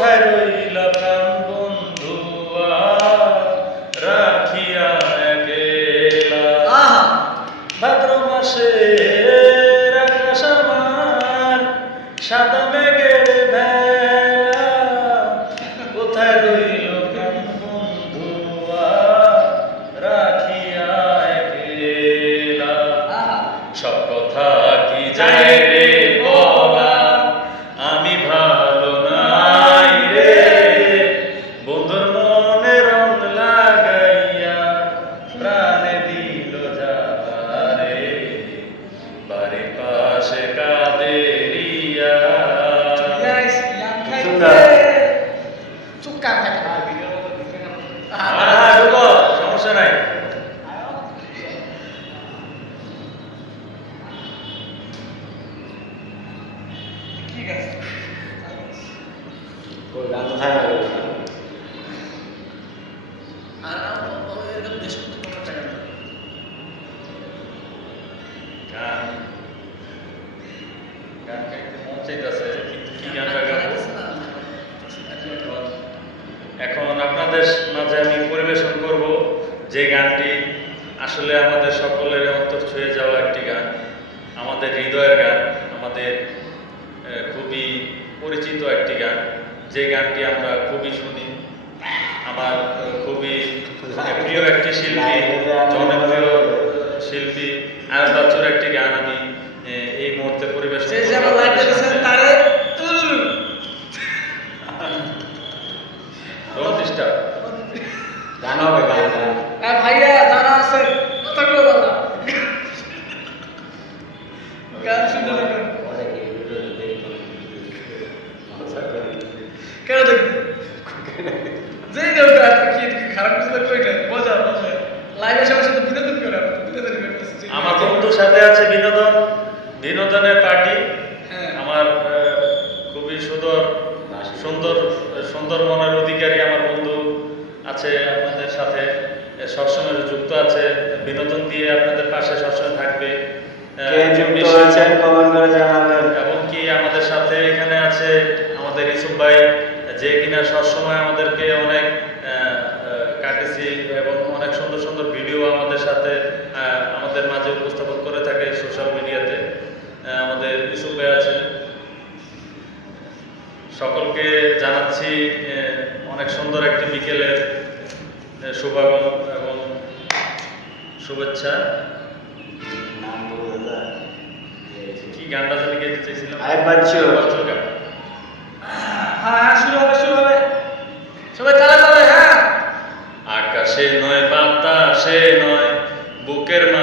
রইল প্রাণ বন্ধু আর রাখিয়া একেলা। ভাদ্র মাসে আকাশ আমার সাদা মেঘের বেলা কোথায় রইল প্রাণ বন্ধু আর রাখিয়া একেলা? সব কথা কি যায় রে? এখন আপনাদের মাঝে আমি পরিবেশন করব যে গানটি আসলে আমাদের সকলের অন্তর ছুঁয়ে যাওয়া একটি গান। আমাদের হৃদয়ের গান আমাদের আহ, খুবই পরিচিত একটি গান। যে গানটি আমরা খুবই শুনি আমার খুবই প্রিয় একটি শিল্পী জনপ্রিয় শিল্পী আর বাচ্চুর একটি গান আমি এই মুহূর্তে পরিবেশন. গান হবে গান কেন দেখবি যে কি খারাপ কিছু তো কই না মজা মজা লাইভে সবার সাথে বিনোদন করে বিনোদন করতেছি আমার বন্ধুর সাথে আছে বিনোদন বিনোদনের পার্টি আমার খুবই সুন্দর সুন্দর সুন্দর মনের অধিকারী আমার বন্ধু আছে আপনাদের সাথে। সবসময় যুক্ত আছে। বিনোদন দিয়ে আপনাদের পাশে সবসময় থাকবে আহ, কে যুক্ত বেশি- হয়েছেন কমেন্ট করে জানাবেন এবং কি আমাদের সাথে এখানে আছে আমাদের ইসুফ ভাই যে কিনা সবসময় আমাদেরকে অনেক কাটেছি এবং অনেক সুন্দর সুন্দর ভিডিও আমাদের সাথে আমাদের মাঝে উপস্থাপন করে থাকে সোশ্যাল মিডিয়াতে। আমাদের ইসুফ ভাই আছে। সকলকে জানাচ্ছি অনেক সুন্দর একটি বিকেলের শুভাগম এবং শুভেচ্ছা। কি গানটা জানি গাইতে চাইছিলাম। আকাশে নয় বাতাসে নয় বুকের মা